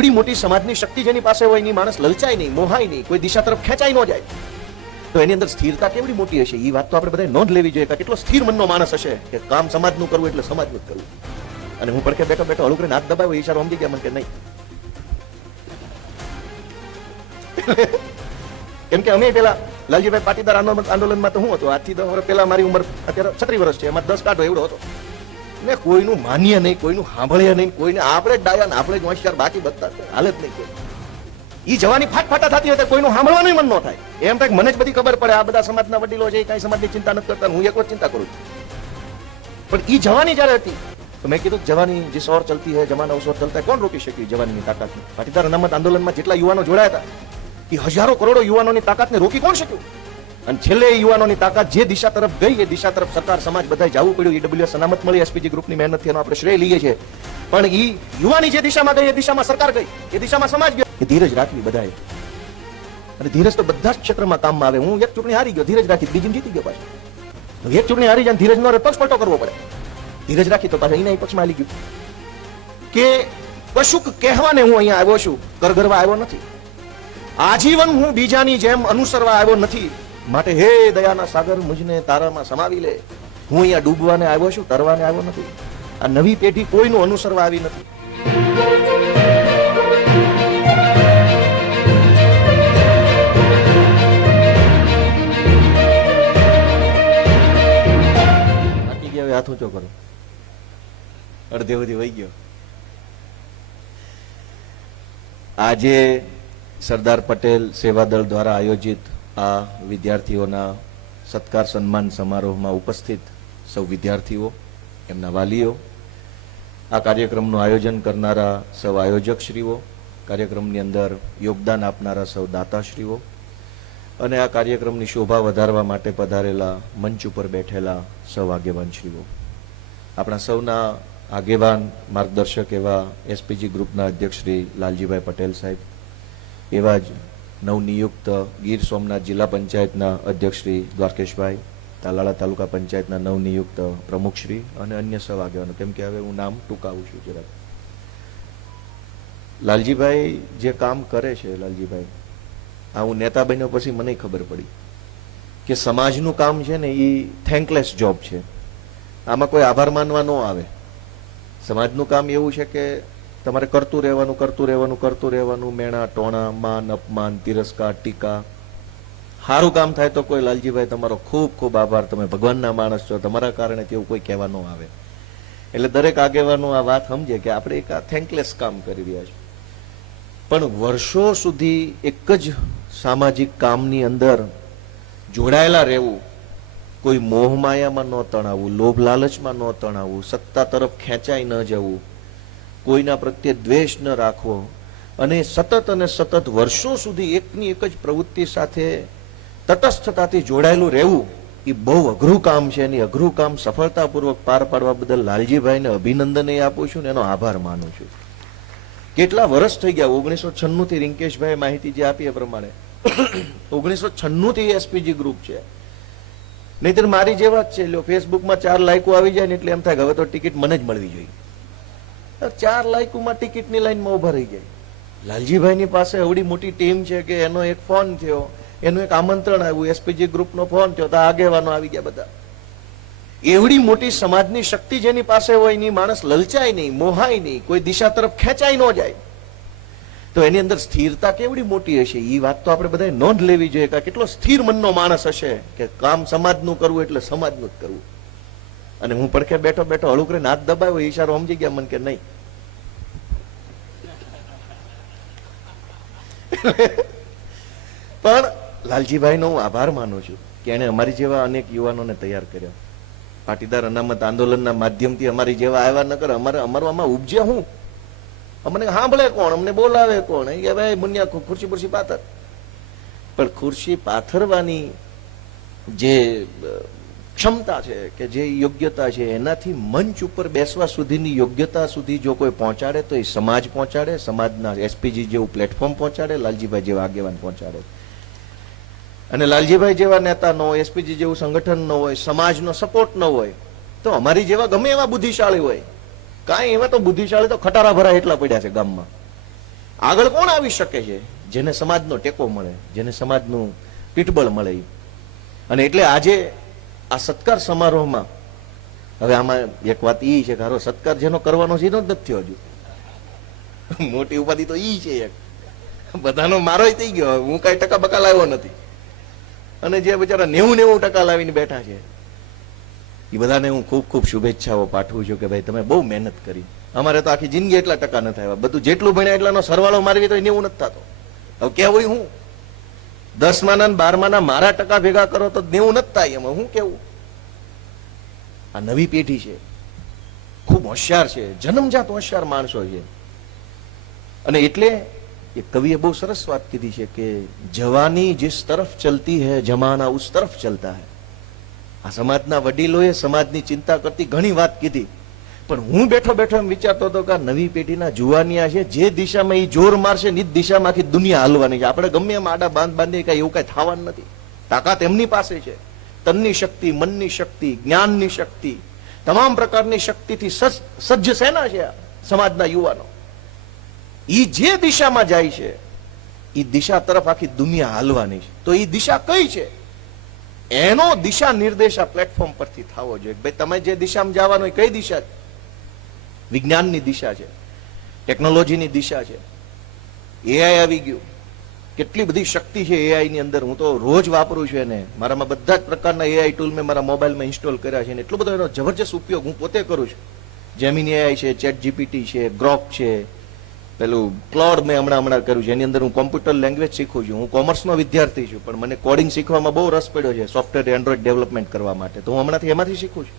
એવડી મોટી સમાજની શક્તિ જેની પાસે હોય એની માણસ લલચાય નહીં, મોહાય નહીં, કોઈ દિશા તરફ ખેંચાઈ ન જાય, તો એની અંદર સ્થિરતા કેવડી મોટી હશે. એ વાત તો આપણે બધાએ નોંધ લેવી જોઈએ કે કેટલો સ્થિર મનનો માણસ હશે કે કામ સમાજનું કરવું એટલે સમાજનું જ કરવું. અને હું પડખે બેઠો બેઠો હળું કરીને હાથ દબાવ્યો, ઈશારો સમજી ગયા મને કે નહીં. કેમ કે અમે પેલા લાલજીભાઈ પાટીદાર આંદોલનમાં તો હું હતો, આજથી 10 વર્ષ પહેલા મારી ઉંમર અત્યારે 36 વર્ષ છે, એમાં 10 કાઢો એવડો હતો ને. કોઈનું માન્ય નહીં, કોઈનું સાંભળીએ નહીં, કોઈને આપણે જ ડાયા ને આપણે જ હોશિયાર, બાકી બધા હાલત નહીં કોઈ. ઈ જવાની ફાટફાટા થતી હોય કોઈનું સાંભળવાનું મન ન થાય. એમ થાય મને જ બધી ખબર પડે, આ બધા સમાજના વડીલો છે, કઈ સમાજની ચિંતા નથી કરતા, હું એક જ ચિંતા કરું છું. પણ ઈ જવાની જયારે હતી તો મેં કીધું જવાની જે સૌર ચલતી है, જમાના અવસર ચલતા है, કોણ રોકી શક્યું જવાનીની તાકાતને? પાટીદાર અનામત આંદોલનમાં જેટલા યુવાનો જોડાયા હતા એ હજારો કરોડો યુવાનોની તાકાતને રોકી કોણ શક્યું? અને છેલ્લે એ યુવાનોની તાકાત જે દિશા તરફ ગઈ એ દિશા તરફ સરકાર, સમાજ બધાય જવું પડ્યું. ઈડબ્લ્યુએસ અનામત મળી, એસપીજી ગ્રુપની મહેનતથી એનો આપણે શ્રેય લઈએ છીએ. પણ એ યુવાની જે દિશામાં ગઈ એ દિશામાં સરકાર ગઈ, એ દિશામાં સમાજ ગયો. એ ધીરજ રાખવી બધાએ. અને ધીરજ તો બધા જ ક્ષેત્રમાં કામમાં આવે. હું એક ચૂંટણી હારી ગયો, ધીરજ રાખી, બીજી જીતી ગયો પાછો. એક ચૂંટણી હારી જાય ધીરજ નો પક્ષ પલટો કરવો પડે. ધીરજ રાખી તો પાછા એના પક્ષમાં આવી ગયું કે કશુંક કહેવાને હું અહીંયા આવ્યો છું, ગરગરવા આવ્યો નથી. આજીવન હું બીજાની જેમ અનુસરવા આવ્યો નથી. માટે હે દયાના સાગર મુજને તારામાં સમાવી લે. હું અહીંયા ડૂબવાને આવ્યો છું, તરવાને આવ્યો નથી. આ નવી પેઢી કોઈનું અનુસરવા આવી નથી. બાકી ગયા હાથ ઊંચો કરો, અડધે સુધી વહી ગયો. આજે સરદાર પટેલ સેવાદળ દ્વારા આયોજિત આ વિદ્યાર્થીઓના સત્કાર સન્માન સમારોહમાં ઉપસ્થિત સૌ વિદ્યાર્થીઓ, એમના વાલીઓ, આ કાર્યક્રમનું આયોજન કરનારા સૌ આયોજકશ્રીઓ, કાર્યક્રમની અંદર યોગદાન આપનારા સૌ દાતાશ્રીઓ અને આ કાર્યક્રમની શોભા વધારવા માટે પધારેલા મંચ ઉપર બેઠેલા સૌ આગેવાનશ્રીઓ, આપણા સૌના આગેવાન માર્ગદર્શક એવા એસપીજી ગ્રુપના અધ્યક્ષ શ્રી લાલજીભાઈ પટેલ સાહેબ, એવા જ નવનિયુક્ત ગીર સોમનાથ જિલ્લા પંચાયતના અધ્યક્ષ શ્રી દ્વારકેશભાઈ, તાલાળા તાલુકા પંચાયતના નવનિયુક્ત પ્રમુખશ્રી અને અન્ય સૌ આગેવાનો. કેમ કે હવે હું નામ ટૂંકાવું છું જરાક. લાલજીભાઈ જે કામ કરે છે, લાલજીભાઈ આ હું નેતા બન્યો પછી મને ખબર પડી કે સમાજનું કામ છે ને એ થેન્કલેસ જોબ છે. આમાં કોઈ આભાર માનવા ન આવે. સમાજનું કામ એવું છે કે તમારે કરતું રહેવાનું, કરતું રહેવાનું, કરતું રહેવાનું. મેણા ટોણા, માન અપમાન, તિરસ્કાર, ટીકા. સારું કામ થાય તો કોઈ લાલજીભાઈ તમારો ખૂબ ખૂબ આભાર, તમે ભગવાનના માણસ છો, તમારા કારણે તેવું કોઈ કહેવા ન આવે. એટલે દરેક આગેવાનો આ વાત સમજે કે આપણે એક આ થેન્કલેસ કામ કરી રહ્યા છીએ. પણ વર્ષો સુધી એક જ સામાજિક કામની અંદર જોડાયેલા રહેવું, કોઈ મોહ માયામાં ન તણાવવું, લોભ લાલચમાં ન તણાવવું, સત્તા તરફ ખેંચાઈ ન જવું, કોઈના પ્રત્યે દ્વેષ ન રાખવો અને સતત વર્ષો સુધી એકની એક જ પ્રવૃત્તિ સાથે તટસ્થતાથી જોડાયેલું રહેવું, એ બહુ અઘરું કામ છે. અને અઘરું કામ સફળતાપૂર્વક પાર પાડવા બદલ લાલજીભાઈને અભિનંદન આપું છું ને એનો આભાર માનું છું. કેટલા વર્ષ થઈ ગયા? 1996 થી રિંકેશભાઈ માહિતી જે આપી એ પ્રમાણે 1996 થી એસપીજી ગ્રુપ છે. નહીતર મારી જેવા જ છે. ફેસબુકમાં 4 લાઈકો આવી જાય ને એટલે એમ થાય કે હવે તો ટિકિટ મને જ મળવી જોઈએ. 4 લાઈકોમાં ટિકિટની લાઈનમાં ઉભા રહી જાય. લાલજીભાઈની પાસે એવડી મોટી ટીમ છે કે એનો એક ફોન થયો, એનું એક આમંત્રણ આવ્યું, એસપીજી ગ્રુપનો ફોન થયો તો આગેવાનો આવી ગયા બધા. એવડી મોટી સમાજની શક્તિ જેની પાસે હોય એની માણસ લલચાય નહીં, મોહાય નહીં, કોઈ દિશા તરફ ખેંચાઈ ન જાય, તો એની અંદર સ્થિરતા કેવડી મોટી હશે. એ વાત તો આપણે બધાએ નોંધ લેવી જોઈએ કે કેટલો સ્થિર મનનો માણસ હશે કે કામ સમાજનું કરવું એટલે સમાજનું જ કરવું. અને હું પડખે બેઠો બેઠો હળું કરીને હાથ દબાવ્યો, ઈશારો સમજી ગયા મને કે નહીં. પણ લાલજીભાઈનો હું આભાર માનું છું કે એને અમારી જેવા અનેક યુવાનોને તૈયાર કર્યા. પાટીદાર અનામત આંદોલનના માધ્યમથી અમારી જેવા આવ્યા ન કરે. અમારું આમાં ઉપજે હું? અમને સાંભળે કોણ? અમને બોલાવે કોણ? કે ભાઈ મુનિયા ખુરશી ખુરશી પાથર. પણ ખુરશી પાથરવાની જે ક્ષમતા છે કે જે યોગ્યતા છે એનાથી મંચ ઉપર બેસવા સુધીની યોગ્યતા સુધી જો કોઈ પહોંચાડે તો એ સમાજ પહોંચાડે, સમાજના એસપીજી જેવું પ્લેટફોર્મ પહોંચાડે, લાલજીભાઈ જેવા આગેવાન પહોંચાડે. અને લાલજીભાઈ જેવા નેતા ન હોય, એસપીજી જેવું સંગઠન ન હોય, સમાજનો સપોર્ટ ન હોય તો અમારી જેવા ગમે એવા બુદ્ધિશાળી હોય, કાંઈ એવા તો બુદ્ધિશાળી તો ખટારા ભરા એટલા પડ્યા છે ગામમાં. આગળ કોણ આવી શકે છે? જેને સમાજનો ટેકો મળે, જેને સમાજનું પીઠબળ મળે. અને એટલે આજે આ સત્કાર સમારોહમાં હવે આમાં એક વાત ઈ છે કે હારો સત્કાર જેનો કરવાનો છે એનો જ નથી થયો હજુ. મોટી ઉપાધિ તો ઈ છે એક, બધાનો મારો થઈ ગયો, હું કઈ ટકા બકા લાવ્યો નથી. અને જે બિચારા 90% લાવીને બેઠા છે એ બધાને હું ખૂબ ખૂબ શુભેચ્છાઓ પાઠવું છું કે ભાઈ તમે બહુ મહેનત કરી. અમારે તો આખી જિંદગી એટલા ટકા નથી આવ્યા, બધું જેટલું ભણ્યા એટલાનો સરવાળો મારવી તો 90 નથી થતો. હવે કેવું હું 10માં અને 12માં મારા ટકા ભેગા કરો તો 90 નથી થાય. એમાં હું કેવું? આ નવી પેઢી છે, ખૂબ હોશિયાર છે, જન્મજાત હોશિયાર માણસો છે. અને એટલે એ કવિએ બહુ સરસ વાત કીધી છે કે જવાની जिस तरफ चलती है जमाना उस तरफ चलता है. આ સમાજના વડીલોએ સમાજની ચિંતા કરતી ઘણી વાત કીધી, પણ હું બેઠો બેઠો એમ વિચારતો હતો કે આ નવી પેઢીના જુવાનિયા છે, જે દિશામાં એ જોર મારશે એ દિશામાં આખી દુનિયા હાલવાની છે. આપણે ગમે એમ આડા બાંધીએ કઈ એવું કઈ થવાનું નથી. તાકાત એમની પાસે છે, તનની શક્તિ, મનની શક્તિ, જ્ઞાનની શક્તિ, તમામ પ્રકારની શક્તિથી સજ્જ સેના છે આ સમાજના યુવાનો. એ જે દિશામાં જાય છે એ દિશા તરફ આખી દુનિયા હાલવાની છે. તો એ દિશા કઈ છે એનો દિશા નિર્દેશ આ પ્લેટફોર્મ પરથી થવો જોઈએ. ભાઈ તમે જે દિશામાં જવાનું હોય કઈ દિશા છે? વિજ્ઞાનની દિશા છે, ટેકનોલોજીની દિશા છે, એઆઈ આવી ગયું, કેટલી બધી શક્તિ છે એઆઈ ની અંદર. હું તો રોજ વાપરું છું એને, મારામાં બધા જ પ્રકારના એઆઈ ટૂલ મેં મારા મોબાઈલમાં ઇન્સ્ટોલ કર્યા છે. એટલો બધો એનો જબરજસ્ત ઉપયોગ હું પોતે કરું છું. જેમિની એઆઈ છે, ચેટ જીપીટી છે, ગ્રોક છે, પેલું ક્લોડ મેં હમણાં કર્યું છે. એની અંદર હું કોમ્પ્યુટર લેંગ્વેજ શીખું છું. હું કોમર્સનો વિદ્યાર્થી છું, પણ મને કોડિંગ શીખવામાં બહુ રસ પડ્યો છે, સોફ્ટવેર એન્ડ્રોઈડ ડેવલપમેન્ટ કરવા માટે. તો હું હમણાંથી એમાંથી શીખું છું.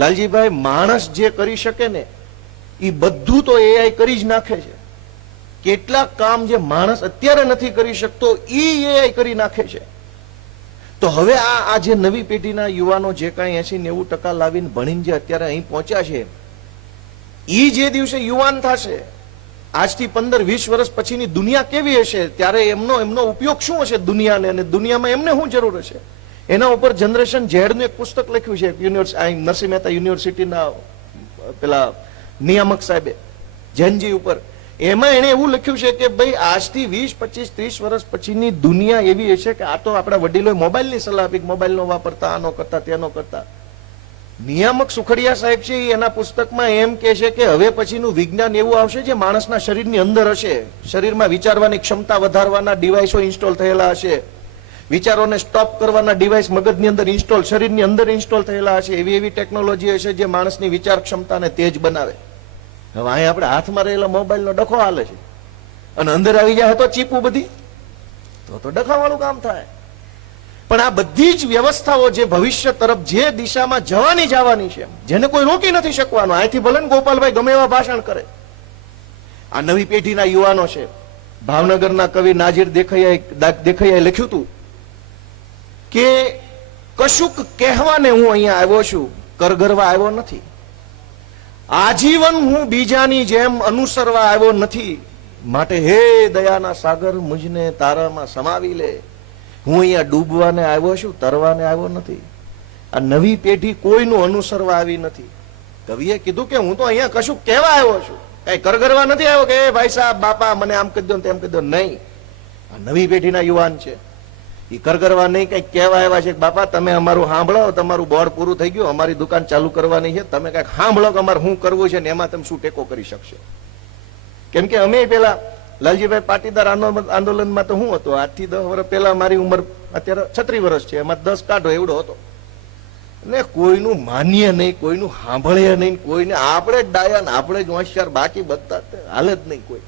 લાલજીભાઈ, માણસ જે કરી શકે ને એ બધું તો એઆઈ કરી જ નાખે છે. કેટલાક કામ જે માણસ અત્યારે નથી કરી શકતો એ એઆઈ કરી નાખે છે. તો હવે આ જે નવી પેઢીના યુવાનો જે કાંઈ 80-90% લાવીને ભણીને જે અત્યારે અહીં પહોંચ્યા છે, એ જે દિવસે યુવાન થશે, આજથી 15-20 વર્ષ પછીની દુનિયા કેવી હશે, ત્યારે એમનો ઉપયોગ શું હશે દુનિયાને, અને દુનિયામાં એમને શું જરૂર હશે, એના ઉપર જનરેશન ઝેડનું એક પુસ્તક લખ્યું છે નરસિંહ મહેતા યુનિવર્સિટીના પેલા નિયામક સાહેબે, જૈનજી ઉપર. એમાં એને એવું લખ્યું છે કે ભાઈ આજથી 20-25-30 વર્ષ પછીની દુનિયા એવી હશે કે આ તો આપણા વડીલોએ મોબાઈલની સલાહ આપી, મોબાઈલ નો વાપરતા, આનો કરતા, તેનો કરતા. નિયામક સુખડિયા સાહેબ છે એના પુસ્તકમાં એમ કે છે કે હવે પછીનું વિજ્ઞાન એવું આવશે જે માણસના શરીરની અંદર હશે. શરીરમાં વિચારવાની ક્ષમતા વધારવાના ડિવાઇસો ઇન્સ્ટોલ થયેલા હશે, વિચારોને સ્ટોપ કરવાના ડિવાઇસ મગજની અંદર ઇન્સ્ટોલ, શરીરની અંદર ઇન્સ્ટોલ થયેલા હશે. એવી એવી ટેકનોલોજી હશે જે માણસની વિચાર ક્ષમતાને તેજ બનાવે. હવે અહીં આપણે હાથમાં રહેલા મોબાઈલનો ડખો હાલે છે, અને અંદર આવી જાય તો ચીપું બધી, તો ડખાવાળું કામ થાય. પણ આ બધી જ વ્યવસ્થાઓ જે ભવિષ્ય તરફ જે દિશામાં જવાની છે, જેને કોઈ રોકી નથી શકવાનું. અહીંથી ભલે ને ગોપાલભાઈ ગમે એવા ભાષણ કરે, આ નવી પેઢીના યુવાનો છે. ભાવનગરના કવિ નાજીર દેખૈયાએ લખ્યું હતું કે કશુંક કહેવાને હું અહીંયા આવ્યો છું, કરગરવા આવ્યો નથી. આજીવન હું બીજાની જેમ અનુસરવા આવ્યો નથી. માટે હે દયાના સાગર મુજને તારામાં સમાવી લે. હું અહીંયા ડૂબવાને આવ્યો છું, તરવાને આવ્યો નથી. આ નવી પેઢી કોઈનું અનુસરવા આવી નથી. કવિએ કીધું કે હું તો અહીંયા કશું કહેવા આવ્યો છું, કઈ કરગરવા નથી આવ્યો કે ભાઈ સાહેબ બાપા મને આમ કહી દો તેમ કહી દો. નહીં, આ નવી પેઢીના યુવાન છે, એ કરગરવા નહીં, કઈક કહેવા આવ્યા છે કે બાપા તમે અમારું સાંભળો, તમારું બોર્ડ પૂરું થઈ ગયું, અમારી દુકાન ચાલુ કરવાની છે, તમે કઈક સાંભળો કે અમારે શું કરવું છે ને એમાં તમે શું ટેકો કરી શકશો. કેમ કે અમે પેલા લાલજીભાઈ પાટીદાર આંદોલનમાં તો શું હતું, 8 થી 10 વર્ષ પહેલા મારી ઉંમર અત્યારે 36 વર્ષ છે, એમાં 10 કાઢો એવડો હતો. ને કોઈનું માન્ય નહીં, કોઈનું સાંભળે નહીં, કોઈને આપણે જ ડાયા ને આપણે જ હોશિયાર, બાકી બધા હાલે જ નહીં કોઈ.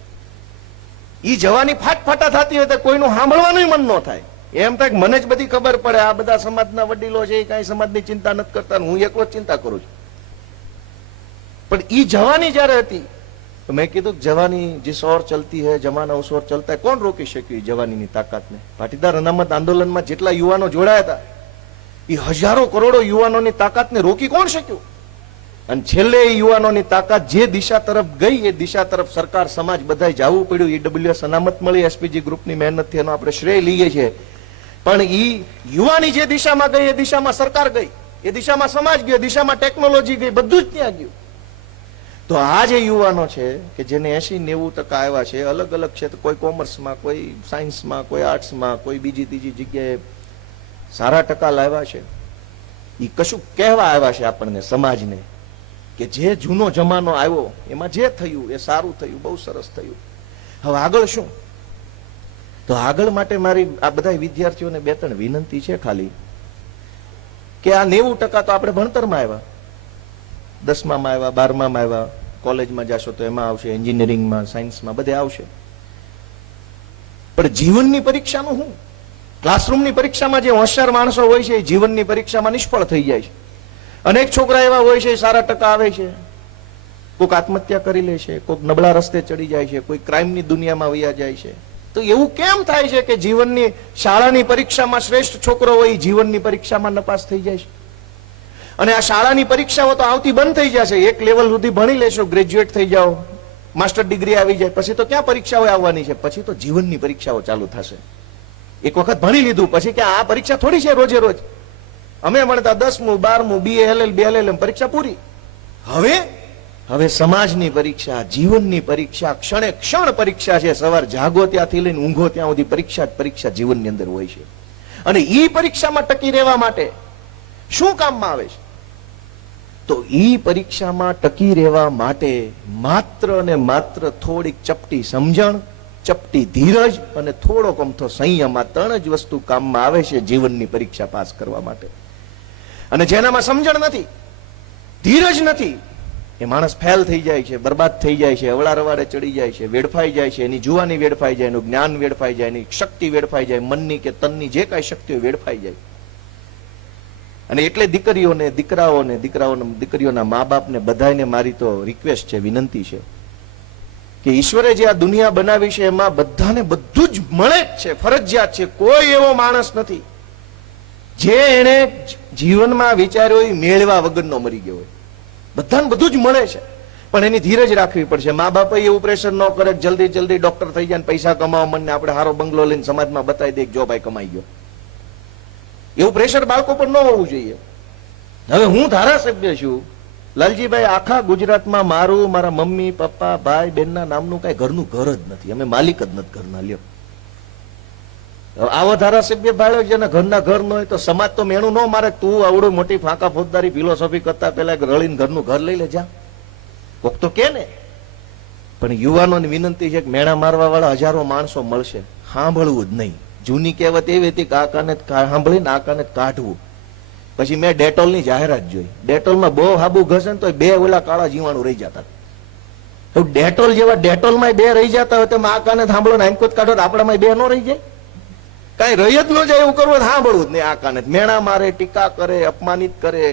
ઈ જવાની ફાટફાટા થતી હોય તો કોઈનું સાંભળવાનું મન ન થાય. એમ થાય મને જ બધી ખબર પડે, આ બધા સમાજના વડીલો છે એ કઈ સમાજની ચિંતા નથી કરતા, હું એકલો જ ચિંતા કરું છું. પણ ઈ જવાની જયારે હતી તો મેં કીધું જવાની जिस ओर चलती है जमाना उस ओर चलता है. કોણ રોકી શક્યું જવાનીની તાકાતને? પાટીદાર અનામત આંદોલનમાં જેટલા યુવાનો જોડાયા હતા એ હજારો કરોડો યુવાનોની તાકાતને રોકી કોણ શક્યું? અને છેલ્લે એ યુવાનોની તાકાત જે દિશા તરફ ગઈ એ દિશા તરફ સરકાર, સમાજ બધાય જવું પડ્યું. ઈડબ્લ્યુએસ અનામત મળી, એસપીજી ગ્રુપની મહેનતથી એનો આપણે શ્રેય લઈએ છીએ. પણ એ યુવાની જે દિશામાં ગઈ એ દિશામાં સરકાર ગઈ, એ દિશામાં સમાજ ગયો, દિશામાં ટેકનોલોજી ગઈ, બધું જ ત્યાં ગયું. તો તો આ જે યુવાનો છે કે જેને 80-90% આવ્યા છે, અલગ અલગ ક્ષેત્ર, કોઈ કોમર્સમાં, કોઈ સાયન્સમાં, કોઈ આર્ટ્સમાં, કોઈ બીજી ત્રીજી જગ્યાએ સારા ટકા લાવ્યા છે, એ કશું કહેવા આવ્યા છે આપણને, સમાજને, કે જે જૂનો જમાનો આવ્યો એમાં જે થયું એ સારું થયું, બહુ સરસ થયું. હવે આગળ શું? તો આગળ માટે મારી આ બધા વિદ્યાર્થીઓને 2-3 વિનંતી છે ખાલી, કે આ 90% તો આપણે ભણતરમાં આવ્યા, 10માં આવ્યા, 12માં આવ્યા, કોલેજમાં જશો તો એમાં આવશે, એન્જિનિયરિંગમાં, સાયન્સમાં, બધે આવશે. પણ જીવનની પરીક્ષાનું શું? ક્લાસરૂમની પરીક્ષામાં જે હોશિયાર માણસો હોય છે એ જીવનની પરીક્ષામાં નિષ્ફળ થઈ જાય છે. અનેક છોકરા એવા હોય છે સારા ટકા આવે છે, કોઈક આત્મહત્યા કરી લે છે, કોઈક નબળા રસ્તે ચડી જાય છે, કોઈ ક્રાઇમની દુનિયામાં વયા જાય છે. તો એવું કેમ થાય છે કે જીવનની શાળાની પરીક્ષામાં શ્રેષ્ઠ છોકરો હોય જીવનની પરીક્ષામાં નપાસ થઈ જાય છે? અને આ શાળાની પરીક્ષાઓ તો આવતી બંધ થઈ જશે. એક લેવલ સુધી ભણી લેશો, ગ્રેજ્યુએટ થઈ જાઓ, માસ્ટર ડિગ્રી આવી જાય, પછી તો ક્યાં પરીક્ષાઓ આવવાની છે? પછી તો જીવનની પરીક્ષાઓ ચાલુ થશે. એક વખત ભણી લીધું પછી કે આ પરીક્ષા થોડી છે રોજે રોજ. અમે ભણતા 10મું 12મું BA LL LLM પરીક્ષા પૂરી. હવે સમાજની પરીક્ષા, જીવનની પરીક્ષા, ક્ષણે ક્ષણ પરીક્ષા છે. સવાર જાગો ત્યાંથી લઈને ઊંઘો ત્યાં સુધી પરીક્ષા જ પરીક્ષા જીવનની અંદર હોય છે. અને ઈ પરીક્ષામાં ટકી રહેવા માટે શું કામમાં આવે છે? તો ઈ પરીક્ષામાં ટકી રહેવા માટે માત્ર ને માત્ર થોડીક ચપટી સમજણ, ચપટી ધીરજ અને થોડોક અમથો સંયમ, આ 3 જ વસ્તુ કામમાં આવે છે જીવનની પરીક્ષા પાસ કરવા માટે. અને જેનામાં સમજણ નથી, ધીરજ નથી, એ માણસ ફેલ થઈ જાય છે, બરબાદ થઈ જાય છે, અવળા રવાડે ચડી જાય છે, વેડફાઈ જાય છે, એની જુવાની વેડફાઈ જાય, એનું જ્ઞાન વેડફાઈ જાય, એની શક્તિ વેડફાઈ જાય, મનની કે તનની જે કાંઈ શક્તિઓ વેડફાઈ જાય. અને એટલે દીકરીઓને, દીકરીઓના મા બાપને બધાને મારી તો રિક્વેસ્ટ છે, વિનંતી છે કે ઈશ્વરે જે આ દુનિયા બનાવી છે એમાં બધાને બધું જ મળે જ છે, ફરજિયાત છે. કોઈ એવો માણસ નથી જે એને જીવનમાં વિચાર્યો એ મેળવા વગરનો મરી ગયો હોય. બધાને બધું જ મળે છે, પણ એની ધીરજ રાખવી પડશે. મા બાપ એવું પ્રેશર ન કરે જલ્દી ડોક્ટર થઈ જાય, પૈસા કમાવા મને આપણે સારો બંગલો લઈને સમાજમાં બતાવી દે જો ભાઈ કમાઈ ગયો. એવું પ્રેશર બાળકો પર ન હોવું જોઈએ. હવે હું ધારાસભ્ય છું, લાલજીભાઈ, આખા ગુજરાતમાં મારું, મારા મમ્મી પપ્પા ભાઈ બહેનના નામનું કઈ ઘરનું ઘર જ નથી. અમે માલિક જ નથી ઘરના. લ્યો, આવો ધારાસભ્ય ભાઈ જેના ઘરના ઘર ન હોય તો સમાજ તો મેણું ન મારે. તું આવડું મોટી ફાંકા ફોજદારી ફિલોસોફી કરતા પેલા રળીને ઘરનું ઘર લઈ લે જા, કોક તો કે ને. પણ યુવાનોની વિનંતી છે કે મેણા મારવા વાળા હજારો માણસો મળશે, સાંભળવું જ નહીં. જૂની કહેવત એવી હતી કે આ કાને સાંભળીને આ કાને કાઢવું. પછી મેં ડેટોલની જાહેરાત જોઈ. ડેટોલમાં બહુ હાબુ ઘસે ને તો 2 ઓલા કાળા જીવાણું રહી જતા. ડેટોલ જેવા ડેટોલમાં 2 રહી જતા હોય તો આ કાને સાંભળો ને આંખોત કાઢો આપણામાં 2 ન રહી જાય? કઈ રહી જ ન જાય એવું કરવું સાંભળવું જ નહીં. આ કાને મેણા મારે, ટીકા કરે, અપમાનિત કરે,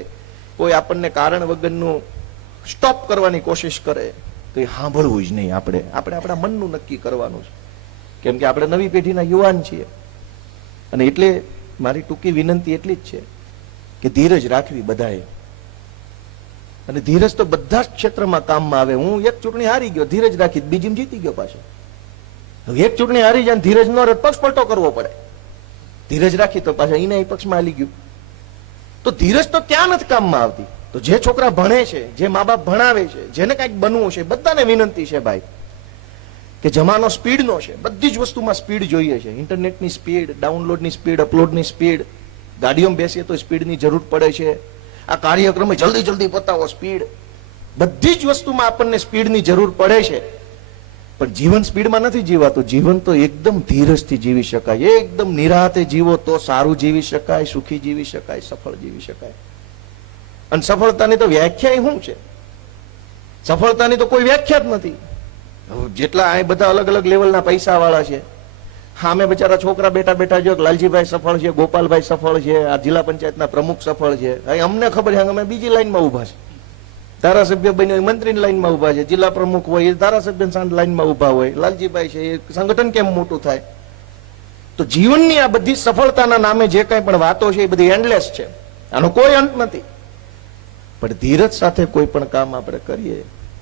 કોઈ આપણને કારણ વગરનું સ્ટોપ કરવાની કોશિશ કરે તો એ સાંભળવું જ નહીં. આપણે આપણા મનનું નક્કી કરવાનું છે, કેમ કે આપણે નવી પેઢીના યુવાન છીએ. અને એટલે મારી ટૂંકી વિનંતી એટલી જ છે કે ધીરજ રાખવી બધાએ. અને ધીરજ તો બધા જ ક્ષેત્રમાં કામમાં આવે. હું એક ચૂંટણી હારી ગયો, ધીરજ રાખી, બીજીમાં જીતી ગયો પાછો. એક ચૂંટણી હારી જાય, ધીરજ નો રહે, પક્ષ પલટો કરવો પડે. ધીરજ રાખી તો પાછા એના પક્ષમાં હાલી ગયું. તો ધીરજ તો ક્યાં નથી કામમાં આવતી. તો જે છોકરા ભણે છે, જે મા બાપ ભણાવે છે, જેને કંઈક બનવું છે, બધાને વિનંતી છે ભાઈ કે જમાનો સ્પીડનો છે. બધી જ વસ્તુમાં સ્પીડ જોઈએ છે. ઇન્ટરનેટની સ્પીડ, ડાઉનલોડની સ્પીડ, અપલોડની સ્પીડ, ગાડીઓમાં બેસીએ તો સ્પીડની જરૂર પડે છે. આ કાર્યક્રમ જલ્દી પતાવો, સ્પીડ. બધી જ વસ્તુમાં આપણને સ્પીડની જરૂર પડે છે. પણ જીવન સ્પીડમાં નથી જીવાતું. જીવન તો એકદમ ધીરજથી જીવી શકાય. એકદમ નિરાતે જીવો તો સારું જીવી શકાય, સુખી જીવી શકાય, સફળ જીવી શકાય. અને સફળતાની તો વ્યાખ્યા શું છે? સફળતાની તો કોઈ વ્યાખ્યા જ નથી. જેટલા આ બધા અલગ અલગ લેવલના પૈસા વાળા છે, હા અમે બચારા છોકરા બેઠા જો લાલજીભાઈ સફળ છે, ગોપાલભાઈ સફળ છે, આ જિલ્લા પંચાયતના પ્રમુખ સફળ છે. અમને ખબર છે અમે બીજી લાઈનમાં ઉભા છે. ધારાસભ્ય બન્યો મંત્રીની લાઈનમાં ઉભા છે, જિલ્લા પ્રમુખ હોય એ ધારાસભ્ય સાંજ લાઈનમાં ઉભા હોય, લાલજીભાઈ છે એ સંગઠન કેમ મોટું થાય? તો જીવનની આ બધી સફળતાના નામે જે કઈ પણ વાતો છે એ બધી એન્ડલેસ છે. આનો કોઈ અંત નથી. પણ ધીરજ સાથે કોઈ પણ કામ આપણે કરીએ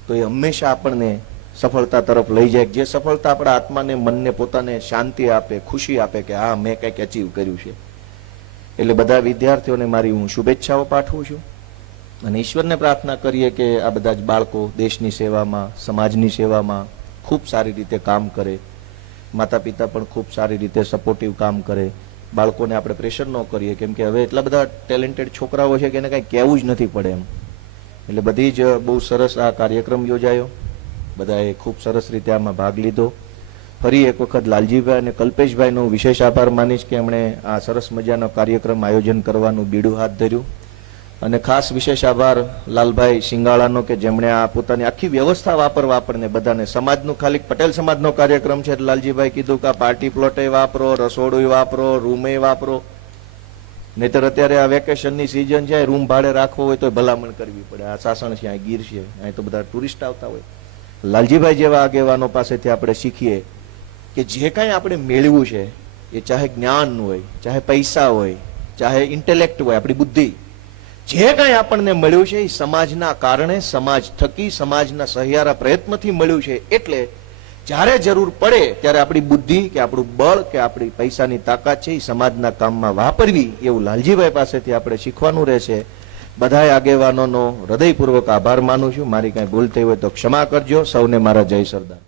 તો એ હંમેશા આપણને સફળતા તરફ લઈ જાય. જે સફળતા આપણા આત્માને, મનને, પોતાને શાંતિ આપે, ખુશી આપે કે હા મેં કંઈક અચીવ કર્યું છે. એટલે બધા વિદ્યાર્થીઓને મારી હું શુભેચ્છાઓ પાઠવું છું. અને ઈશ્વરને પ્રાર્થના કરીએ કે આ બધા જ બાળકો દેશની સેવામાં, સમાજની સેવામાં ખૂબ સારી રીતે કામ કરે, માતા પિતા પણ ખૂબ સારી રીતે સપોર્ટિવ કામ કરે. બાળકોને આપણે પ્રેશર ન કરીએ, કેમ કે હવે એટલા બધા ટેલેન્ટેડ છોકરાઓ છે કે એને કાંઈ કહેવું જ નથી પડે એમ. એટલે બધી જ બહુ સરસ આ કાર્યક્રમ યોજાયો, બધાએ ખૂબ સરસ રીતે આમાં ભાગ લીધો. ફરી એક વખત લાલજીભાઈ અને કલ્પેશભાઈનો વિશેષ આભાર માનીશ કે એમણે આ સરસ મજાનો કાર્યક્રમ આયોજન કરવાનું બીડું હાથ ધર્યું. અને ખાસ વિશેષ આભાર લાલભાઈ સિંગાળાનો કે જેમણે આ પોતાની આખી વ્યવસ્થા વાપરવા આપણને બધાને, સમાજનું ખાલી પટેલ સમાજનો કાર્યક્રમ છે એટલે લાલજીભાઈ કીધું કે આ પાર્ટી પ્લોટે વાપરો, રસોડું વાપરો, રૂમે વાપરો, નહીતર અત્યારે આ વેકેશનની સિઝન છે, રૂમ ભાડે રાખવો હોય તો ભલામણ કરવી પડે. આ સાસણ છે, અહીં ગીર છે, અહીં તો બધા ટુરિસ્ટ આવતા હોય. લાલજીભાઈ જેવા આગેવાનો પાસેથી આપણે શીખીએ કે જે કાંઈ આપણે મેળવ્યું છે એ ચાહે જ્ઞાન હોય, ચાહે પૈસા હોય, ચાહે ઇન્ટેલેક્ટ હોય, આપણી બુદ્ધિ, જે કાંઈ આપણને મળ્યું છે એ સમાજના કારણે, સમાજ થકી, સમાજના સહિયારા પ્રયત્નથી મળ્યું છે. એટલે જ્યારે જરૂર પડે ત્યારે આપણી બુદ્ધિ કે આપણું બળ કે આપણી પૈસાની તાકાત છે એ સમાજના કામમાં વાપરવી, એવું લાલજીભાઈ પાસેથી આપણે શીખવાનું રહેશે. બધાય આગેવાનોનો હૃદયપૂર્વક આભાર માનું છું. મારી કાંઈ ભૂલ થઈ હોય તો ક્ષમા કરજો. સૌને મારા જય સરદાર.